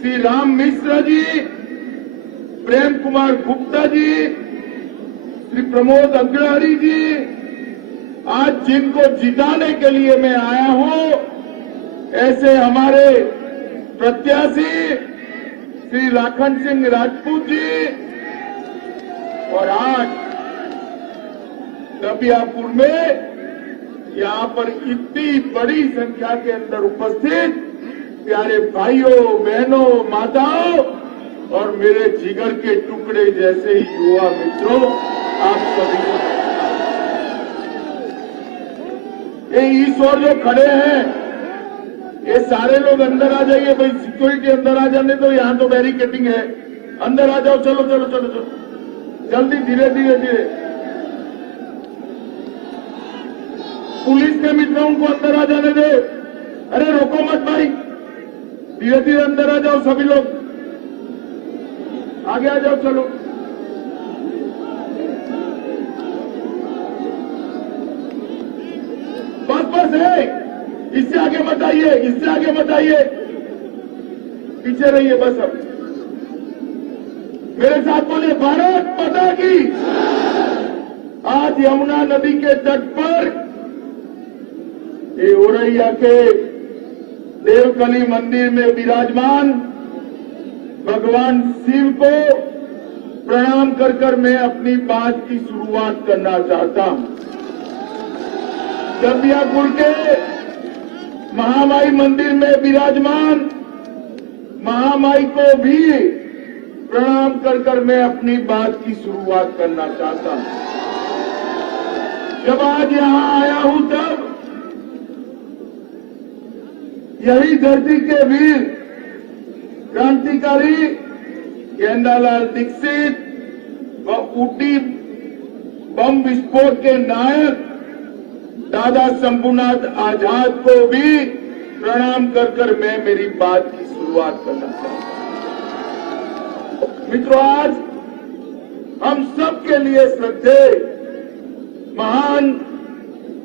श्री राम मिश्र जी, प्रेम कुमार गुप्ता जी, श्री प्रमोद अग्रहरि जी, आज जिनको जिताने के लिए मैं आया हूं, ऐसे हमारे प्रत्याशी श्री लाखन सिंह राजपूत जी, और आज दबियापुर में यहाँ पर इतनी बड़ी संख्या के अंदर उपस्थित प्यारे भाइयों, बहनों, माताओं और मेरे जिगर के टुकड़े जैसे ही युवा मित्रों, आप सभी को ये ईश्वर जो खड़े हैं, ये सारे लोग अंदर आ जाइए भाई, सिक्योरिटी अंदर आ जाने तो, यहाँ तो बैरिकेडिंग है, अंदर आ जाओ, चलो चलो चलो चलो, जल्दी, धीरे धीरे धीरे। पुलिस के मित्रों को अंदर आ जाने दे, अरे रोको मत भाई, धीरे धीरे अंदर आ जाओ, सभी लोग आगे आ जाओ, चलो। बस है, इससे आगे मत आइए, इससे आगे मत आइए, पीछे रहिए बस। अब मेरे साथ बोले, भारत माता की। आज यमुना नदी के तट पर ये औरैया के देवकली मंदिर में विराजमान भगवान शिव को प्रणाम कर कर मैं अपनी बात की शुरुआत करना चाहता हूं। दबियापुर के महामाई मंदिर में विराजमान महामाई को भी प्रणाम कर कर मैं अपनी बात की शुरुआत करना चाहता हूं। जब आज यहां आया हूं तब यही धरती के वीर क्रांतिकारी गेंदालाल दीक्षित व ऊटी बम विस्फोट के नायक दादा शंभूनाथ आजाद को भी प्रणाम कर कर मैं मेरी बात की शुरुआत करना चाहता हूं। मित्रों, आज हम सब के लिए श्रद्धेय महान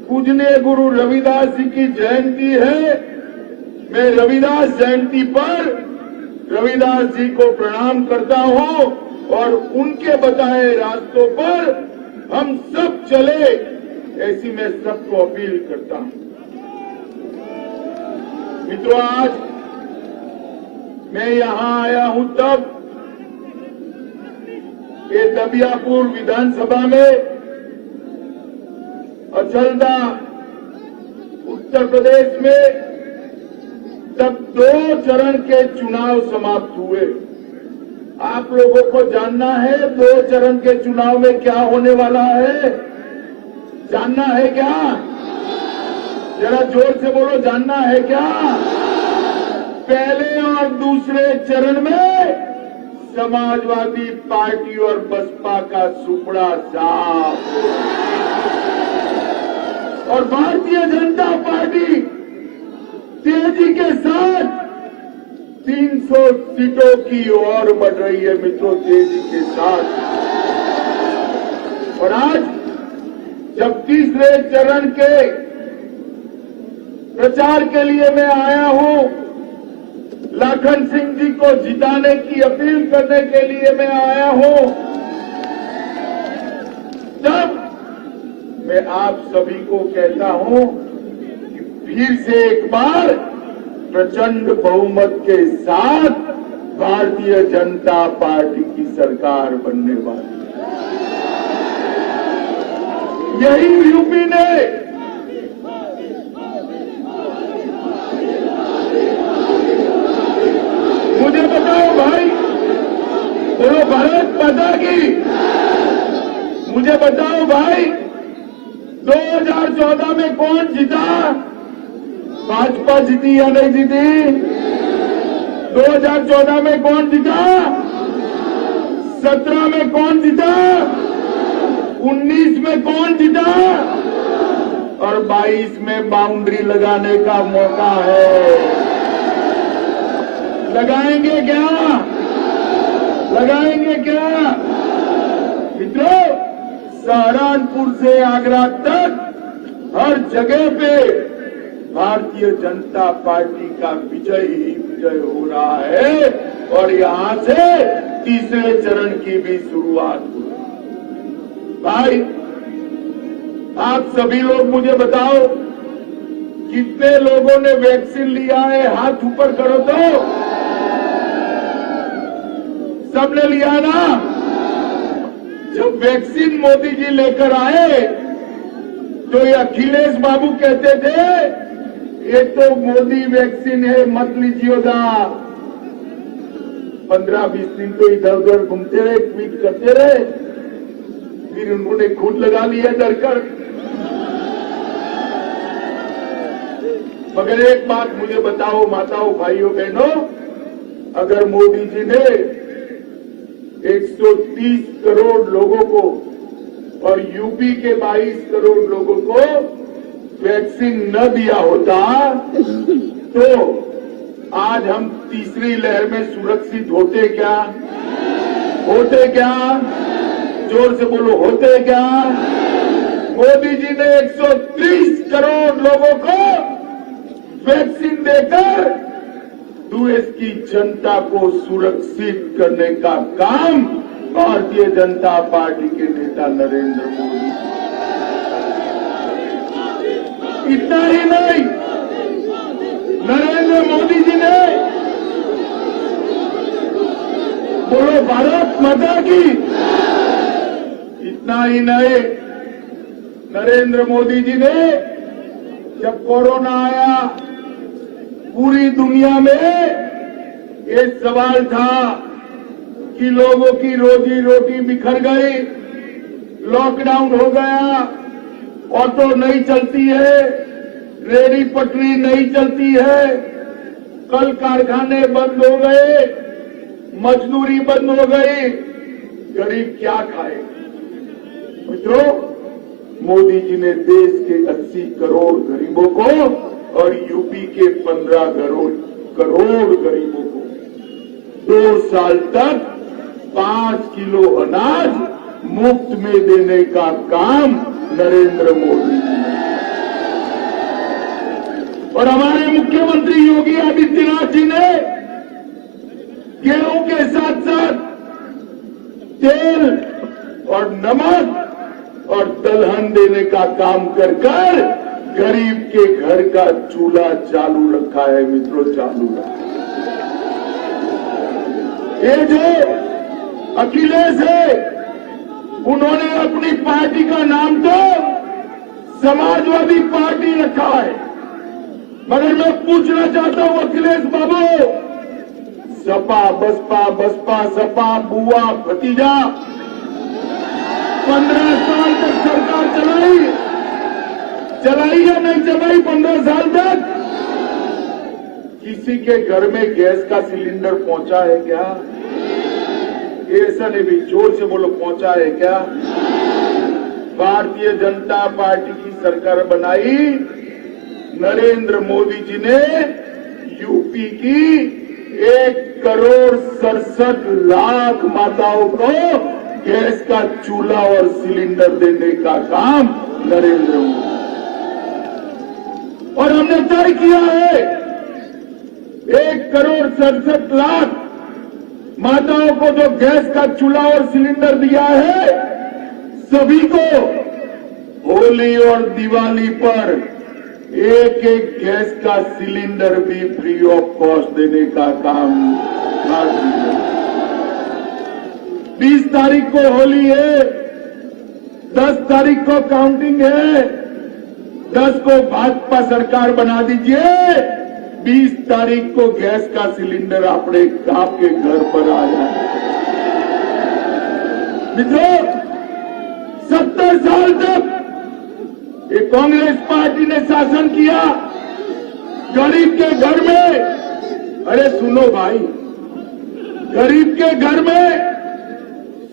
पूजनीय गुरु रविदास जी की जयंती है। मैं रविदास जयंती पर रविदास जी को प्रणाम करता हूं और उनके बताए रास्तों पर हम सब चले, ऐसी मैं सबको अपील करता हूं। मित्रों, आज मैं यहां आया हूं तब ये दबियापुर विधानसभा में अचलदा उत्तर प्रदेश में तब 2 चरण के चुनाव समाप्त हुए। आप लोगों को जानना है 2 चरण के चुनाव में क्या होने वाला है, जानना है क्या? जरा जोर से बोलो, जानना है क्या? पहले और दूसरे चरण में समाजवादी पार्टी और बसपा का सुपड़ा साफ और भारतीय जनता पार्टी तेजी के साथ 300 सीटों की ओर बढ़ रही है। मित्रों, तेजी के साथ। और आज जब तीसरे चरण के प्रचार के लिए मैं आया हूं, लाखन सिंह जी को जिताने की अपील करने के लिए मैं आया हूं, तब मैं आप सभी को कहता हूं कि फिर से एक बार प्रचंड बहुमत के साथ भारतीय जनता पार्टी की सरकार बनने वाली है। यही यूपी ने मुझे बताओ भाई, बोलो भारत माता की। मुझे बताओ भाई, 2014 में कौन जीता? भाजपा जीती या नहीं जीती? 2014 में कौन जीता? 17 में कौन जीता? 19 में कौन जीता? और 22 में बाउंड्री लगाने का मौका है। लगाएंगे क्या? लगाएंगे क्या? मित्रों, सहारनपुर से आगरा तक हर जगह पे भारतीय जनता पार्टी का विजय ही विजय हो रहा है और यहां से तीसरे चरण की भी शुरुआत हुई। भाई, आप सभी लोग मुझे बताओ, कितने लोगों ने वैक्सीन लिया है? हाथ ऊपर करो तो। सबने लिया ना? जब वैक्सीन मोदी जी लेकर आए तो ये अखिलेश बाबू कहते थे ये तो मोदी वैक्सीन है, मत लीजिएगा। 15-20 दिन तो इधर उधर घूमते रहे, ट्वीट करते रहे, फिर उन्होंने खुद लगा लिया डरकर। मगर एक बात मुझे बताओ माताओं, भाइयों, बहनों, अगर मोदी जी ने 130 करोड़ लोगों को और यूपी के 22 करोड़ लोगों को वैक्सीन न दिया होता तो आज हम तीसरी लहर में सुरक्षित होते क्या? होते क्या? जोर से बोलो, होते क्या? मोदी जी ने 130 करोड़ लोगों को वैक्सीन देकर देश की जनता को सुरक्षित करने का काम भारतीय जनता पार्टी के नेता नरेंद्र मोदी। इतना ही नहीं, नरेंद्र मोदी जी ने, बोलो भारत माता की, इतना ही नहीं, नरेंद्र मोदी जी ने जब कोरोना आया पूरी दुनिया में ये सवाल था कि लोगों की रोजी रोटी बिखर गई, लॉकडाउन हो गया, ऑटो नहीं चलती है, रेडी पटरी नहीं चलती है, कल कारखाने बंद हो गए, मजदूरी बंद हो गई, गरीब क्या खाए? मित्रों, मोदी जी ने देश के 80 करोड़ गरीबों को और यूपी के 15 करोड़ गरीबों को 2 साल तक 5 किलो अनाज मुफ्त में देने का काम नरेंद्र मोदी जी ने। और हमारे मुख्यमंत्री योगी आदित्यनाथ जी ने गेहूं के साथ साथ तेल और नमक और दलहन देने का काम कर गरीब के घर का चूल्हा चालू रखा है। मित्रों, चालू रखा। ये जो अखिलेश है, उन्होंने अपनी पार्टी का नाम तो समाजवादी पार्टी रखा है, मगर मैं पूछना चाहता हूं अखिलेश बाबू, सपा बसपा, बसपा सपा, बुआ भतीजा 15 साल तक सरकार चलाई या नहीं चलाई? 15 साल तक किसी के घर में गैस का सिलेंडर पहुंचा है क्या? ऐसा नहीं भी, जोर से बोलो, पहुंचा है क्या? भारतीय जनता पार्टी की सरकार बनाई, नरेंद्र मोदी जी ने यूपी की 1,67,00,000 माताओं को गैस का चूल्हा और सिलेंडर देने का काम नरेंद्र मोदी। और हमने तय किया है 1,67,00,000 माताओं को जो गैस का चूल्हा और सिलेंडर दिया है, सभी को होली और दिवाली पर एक गैस का सिलेंडर भी फ्री ऑफ कॉस्ट देने का काम 20 तारीख को होली है, 10 तारीख को काउंटिंग है, 10 को भाजपा सरकार बना दीजिए, 20 तारीख को गैस का सिलेंडर आपके घर पर आ जाए। मित्रों, 70 साल तक ये कांग्रेस पार्टी ने शासन किया, गरीब के घर में, अरे सुनो भाई, गरीब के घर में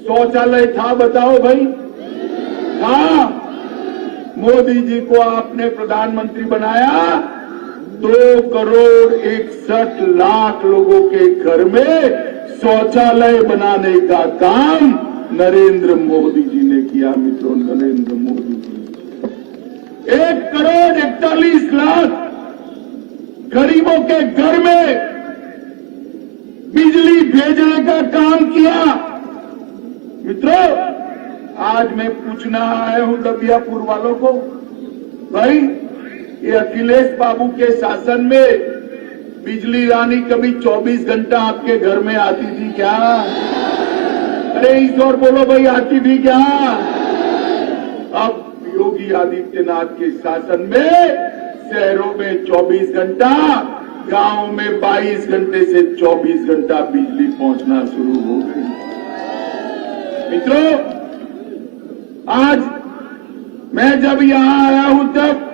शौचालय था? बताओ भाई, हाँ। मोदी जी को आपने प्रधानमंत्री बनाया, 2,61,00,000 लोगों के घर में शौचालय बनाने का काम नरेंद्र मोदी जी ने किया। मित्रों, नरेंद्र मोदी जी 1,41,00,000 गरीबों के घर में भेजने का काम किया। मित्रों, आज मैं पूछना आया हूं दबियापुर वालों को, भाई ये अखिलेश बाबू के शासन में बिजली रानी कभी 24 घंटा आपके घर में आती थी क्या? अरे इस और बोलो भाई, आती थी क्या? अब योगी आदित्यनाथ के शासन में शहरों में 24 घंटा, गांव में 22 घंटे से 24 घंटा बिजली पहुंचना शुरू हो गई। मित्रों, आज मैं जब यहां आया हूं तब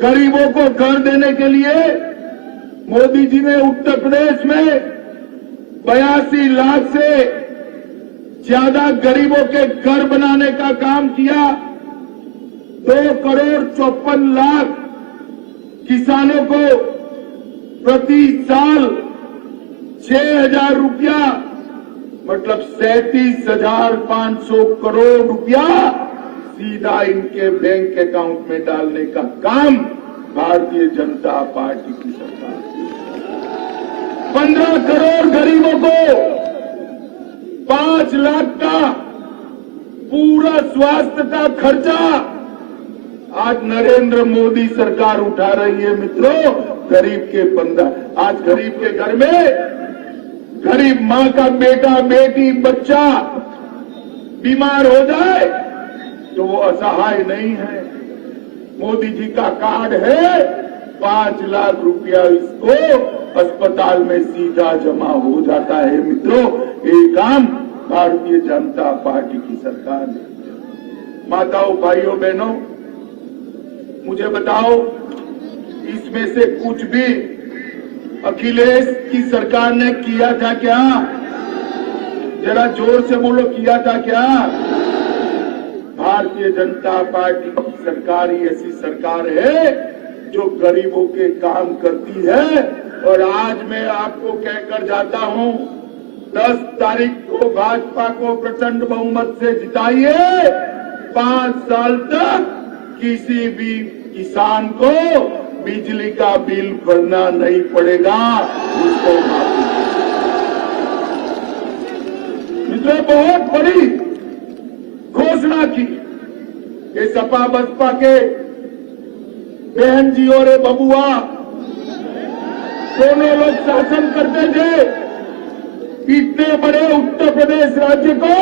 गरीबों को घर देने के लिए मोदी जी ने उत्तर प्रदेश में 82 लाख से ज्यादा गरीबों के घर बनाने का काम किया। 2 करोड़ 54 लाख किसानों को प्रति साल 6,000 रुपया, मतलब 37,500 करोड़ रुपया सीधा इनके बैंक अकाउंट में डालने का काम भारतीय जनता पार्टी की सरकार। 15 करोड़ गरीबों को 5 लाख का पूरा स्वास्थ्य का खर्चा आज नरेंद्र मोदी सरकार उठा रही है। मित्रों, गरीब के 15, आज गरीब के घर में गरीब मां का बेटा बेटी बच्चा बीमार हो जाए तो वो असहाय नहीं है। मोदी जी का कार्ड है, 5 लाख रुपया इसको अस्पताल में सीधा जमा हो जाता है। मित्रों, ये काम भारतीय जनता पार्टी की सरकार ने। माताओं, भाइयों, बहनों, मुझे बताओ, इसमें से कुछ भी अखिलेश की सरकार ने किया था क्या? जरा जोर से बोलो, किया था क्या? भारतीय जनता पार्टी की सरकार ही ऐसी सरकार है जो गरीबों के काम करती है। और आज मैं आपको कहकर जाता हूं, 10 तारीख को भाजपा को प्रचंड बहुमत से जिताइए। 5 साल तक किसी भी किसान को बिजली का बिल भरना नहीं पड़ेगा, उसको माफी। मित्रों, बहुत बड़ी घोषणा की कि सपा बसपा के बहन जी और बबुआ दोनों लोग शासन करते थे। इतने बड़े उत्तर प्रदेश राज्य को,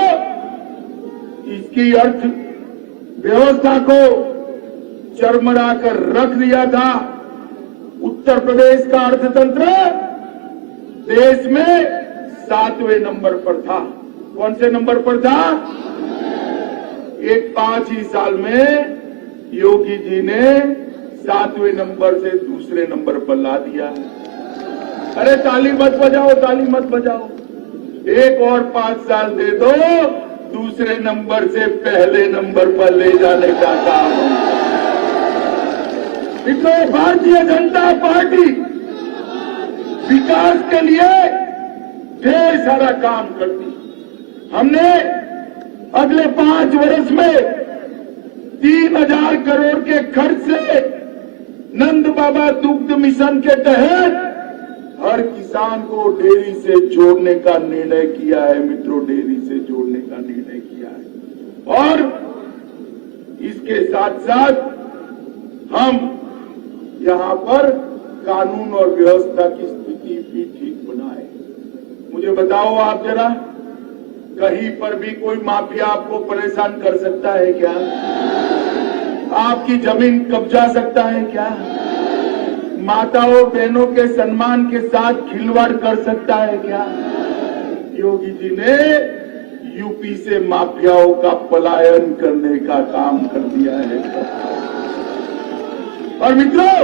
इसकी अर्थ व्यवस्था को चरमरा कर रख दिया था। उत्तर प्रदेश का अर्थतंत्र देश में 7वें नंबर पर था। कौन से नंबर पर था? एक 5 ही साल में योगी जी ने 7वें नंबर से दूसरे नंबर पर ला दिया। अरे ताली मत बजाओ, ताली मत बजाओ। एक और 5 साल दे दो, दूसरे नंबर से पहले नंबर पर ले जाने का काम। इसलिए भारतीय जनता पार्टी विकास के लिए ढेर सारा काम करती। हमने अगले 5 वर्ष में 3,000 करोड़ के खर्च से नंद बाबा दुग्ध मिशन के तहत हर किसान को डेयरी से जोड़ने का निर्णय किया है। मित्रों, डेयरी से जोड़ने का निर्णय किया है। और इसके साथ साथ हम यहां पर कानून और व्यवस्था की स्थिति भी ठीक बनाए। मुझे बताओ आप जरा, कहीं पर भी कोई माफिया आपको परेशान कर सकता है क्या? आपकी जमीन कब्जा सकता है क्या? माताओं बहनों के सम्मान के साथ खिलवाड़ कर सकता है क्या? योगी जी ने यूपी से माफियाओं का पलायन करने का काम कर दिया है। और मित्रों,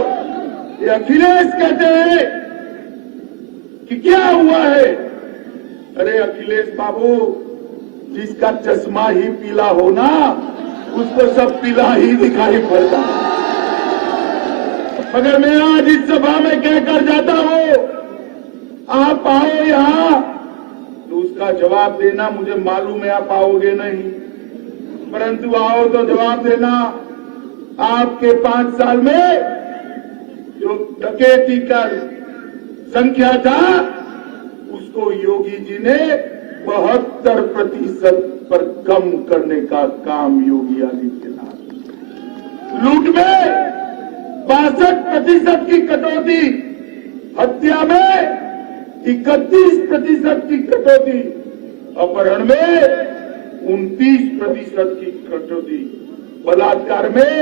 ये अखिलेश कहते हैं कि क्या हुआ है? अरे अखिलेश बाबू, जिसका चश्मा ही पीला हो ना, उसको सब पीला ही दिखाई पड़ता है। मगर मैं आज इस सभा में कहकर जाता हूं, आप आओ यहां तो उसका जवाब देना मुझे मालूम है आप आओगे नहीं, परंतु आओ तो जवाब देना। आपके 5 साल में जो डकैती का संख्या था उसको उसको योगी जी ने 72% पर कम करने का काम योगी आदित्यनाथ। लूट में 62% की कटौती, हत्या में 31% की कटौती, अपहरण में 29% की कटौती, बलात्कार में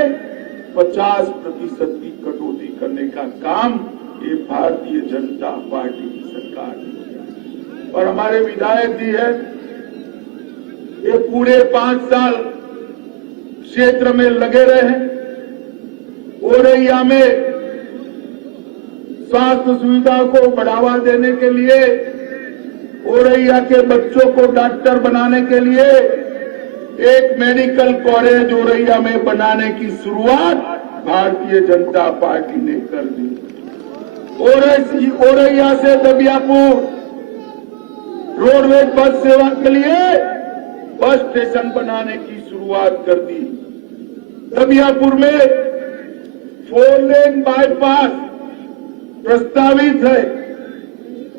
50% की कटौती करने का काम ये भारतीय जनता पार्टी की सरकार ने किया। और हमारे विधायक जी है, ये पूरे 5 साल क्षेत्र में लगे रहे। औरैया में स्वास्थ्य सुविधाओं को बढ़ावा देने के लिए, औरैया के बच्चों को डॉक्टर बनाने के लिए एक मेडिकल कॉलेज औरैया में बनाने की शुरुआत भारतीय जनता पार्टी ने कर दी। औरैया से दबियापुर रोडवेज बस सेवा के लिए बस स्टेशन बनाने की शुरुआत कर दी। दबियापुर में 4 लेन बाईपास प्रस्तावित है।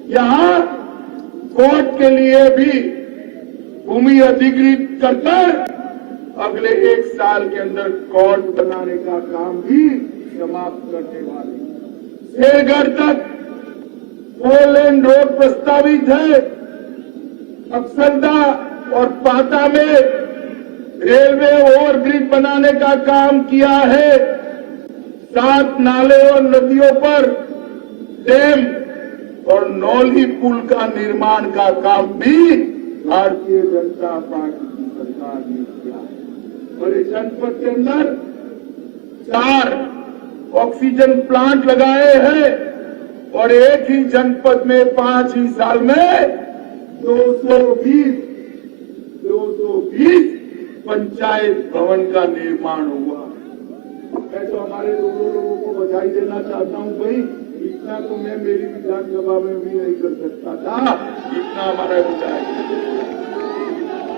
यहां कोर्ट के लिए भी भूमि अधिग्रहित कर अगले 1 साल के अंदर कोर्ट बनाने का काम भी समाप्त करने वाले। शेरगढ़ तक 4 लेन रोड प्रस्तावित है। अक्सरदा और पाता में रेलवे ओवरब्रिज बनाने का काम किया है। 7 नाले और नदियों पर डैम और नौली पुल का निर्माण का काम भी भारतीय जनता पार्टी की सरकार ने किया है। और इस जनपद के अंदर 4 ऑक्सीजन प्लांट लगाए हैं और एक ही जनपद में 5 ही साल में 220 पंचायत भवन का निर्माण हुआ। मैं तो हमारे लोगों को बधाई देना चाहता हूं भाई, इतना तो मैं मेरी विधानसभा में भी नहीं कर सकता था, इतना हमारा विधायक।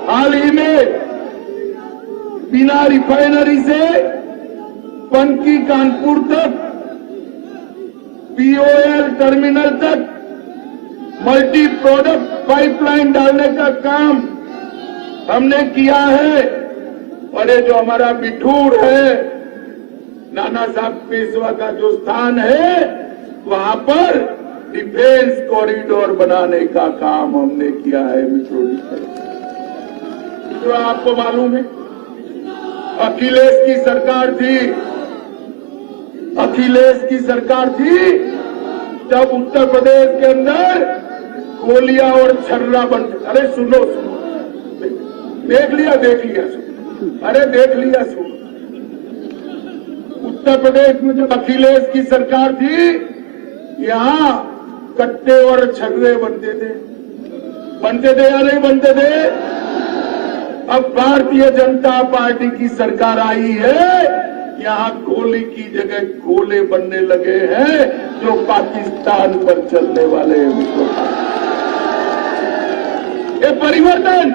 हाल ही में बिना रिफाइनरी से पनकी कानपुर तक, पीओएल टर्मिनल तक मल्टी प्रोडक्ट पाइपलाइन डालने का काम हमने किया है। और ये जो हमारा बिठूर है, नाना साहब पेशवा का जो स्थान है, वहां पर डिफेंस कॉरिडोर बनाने का काम हमने किया है मित्रों। तो आपको मालूम है, अखिलेश की सरकार थी, अखिलेश की सरकार थी जब उत्तर प्रदेश के अंदर गोलियां और छर्रा बन। अरे सुनो सुनो, देख लिया सुनो, अरे देख लिया सुनो। उत्तर प्रदेश में जब अखिलेश की सरकार थी, यहां कट्टे और छर्रे बनते थे या नहीं बनते थे? अब भारतीय जनता पार्टी की सरकार आई है, यहां गोली की जगह गोले बनने लगे हैं जो पाकिस्तान पर चलने वाले हैं। ये परिवर्तन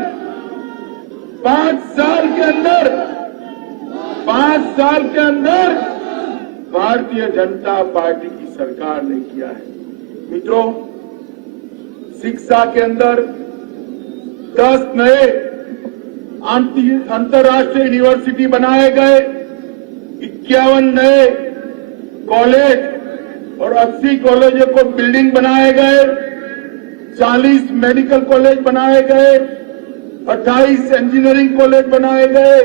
5 साल के अंदर, 5 साल के अंदर भारतीय जनता पार्टी की सरकार ने किया है। मित्रों, शिक्षा के अंदर 10 नए अंतर्राष्ट्रीय यूनिवर्सिटी बनाए गए, 51 नए कॉलेज और 80 कॉलेजों को बिल्डिंग बनाए गए, 40 मेडिकल कॉलेज बनाए गए, 28 इंजीनियरिंग कॉलेज बनाए गए,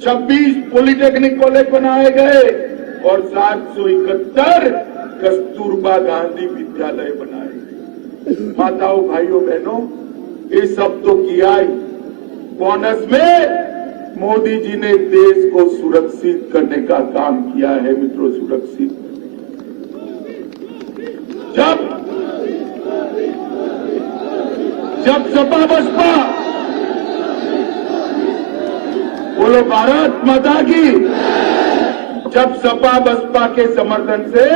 26 पॉलिटेक्निक कॉलेज बनाए गए और 771 कस्तूरबा गांधी विद्यालय बनाए गए। माताओं, भाइयों, बहनों, ये सब तो किया ही। बोनस में मोदी जी ने देश को सुरक्षित करने का काम किया है मित्रों, सुरक्षित। जब सपा बसपा, बोलो भारत माता की, जब सपा बसपा के समर्थन से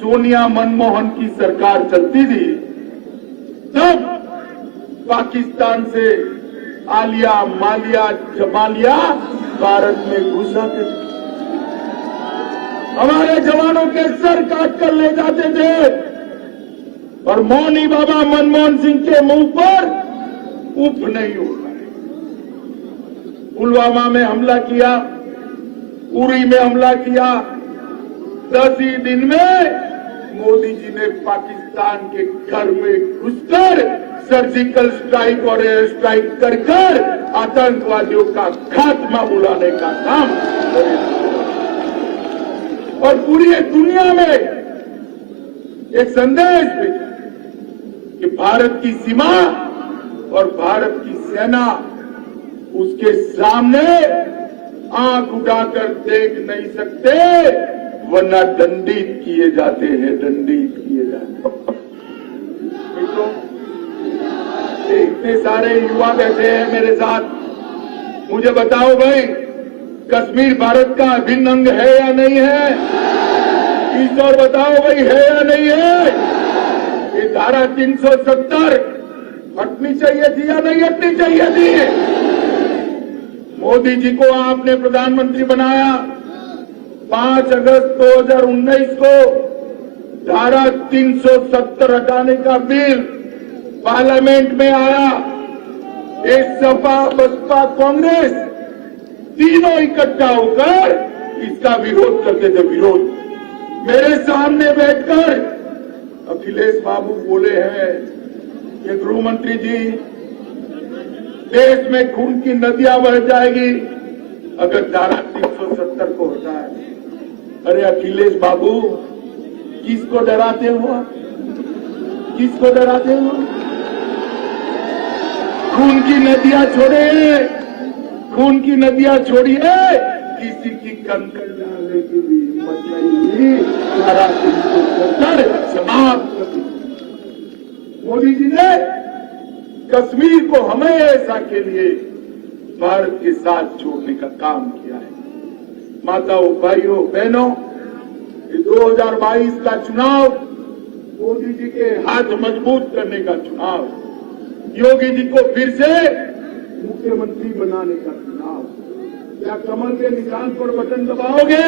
सोनिया मनमोहन की सरकार चलती थी, तब पाकिस्तान से आलिया, मालिया, जमालिया भारत में घुस आते थे, हमारे जवानों के सर काट कर ले जाते थे। और मौनी बाबा मनमोहन सिंह के मुंह पर उफ नहीं होगा। पुलवामा में हमला किया, उरी में हमला किया, 10 ही दिन में मोदी जी ने पाकिस्तान के घर में घुसकर सर्जिकल स्ट्राइक और एयर स्ट्राइक कर कर आतंकवादियों का खात्मा बुलाने का काम और पूरी दुनिया में एक संदेश भेजा कि भारत की सीमा और भारत की सेना उसके सामने आंख उठाकर देख नहीं सकते, वरना दंडित किए जाते हैं, दंडित किए जाते हैं। मित्रों, इतने सारे युवा बैठे हैं मेरे साथ, मुझे बताओ भाई, कश्मीर भारत का अभिन्न अंग है या नहीं है? इस और बताओ भाई, है या नहीं है? ये धारा 370 हटनी चाहिए थी या नहीं हटनी चाहिए थी? मोदी जी को आपने प्रधानमंत्री बनाया, 5 अगस्त 2019 को धारा 370 हटाने का बिल पार्लियामेंट में आया। एक सपा, बसपा, कांग्रेस तीनों इकट्ठा होकर इसका विरोध करते थे। विरोध मेरे सामने बैठकर अखिलेश बाबू बोले हैं कि गृह मंत्री जी, देश में खून की नदियां बह जाएगी अगर धारा 370 को हटाए। अरे अखिलेश बाबू, किसको डराते हो? किसको डराते हो? खून की नदियां छोड़े, खून की नदियां छोड़िए, किसी की कंकड़ डालने की भी हिम्मत नहीं हुई। धारा 370 समाप्त कर दी। मोदी जी ने कश्मीर को हमेशा के लिए भारत के साथ छोड़ने का काम किया है। माताओं, भाइयों, बहनों, 2022 का चुनाव मोदी जी के हाथ मजबूत करने का चुनाव, योगी जी को फिर से मुख्यमंत्री बनाने का चुनाव। क्या कमल के निशान पर बटन दबाओगे?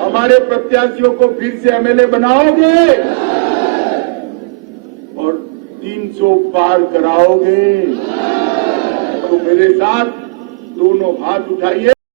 हमारे प्रत्याशियों को फिर से एमएलए बनाओगे और 300 पार कराओगे? तो मेरे साथ दोनों हाथ उठाइए।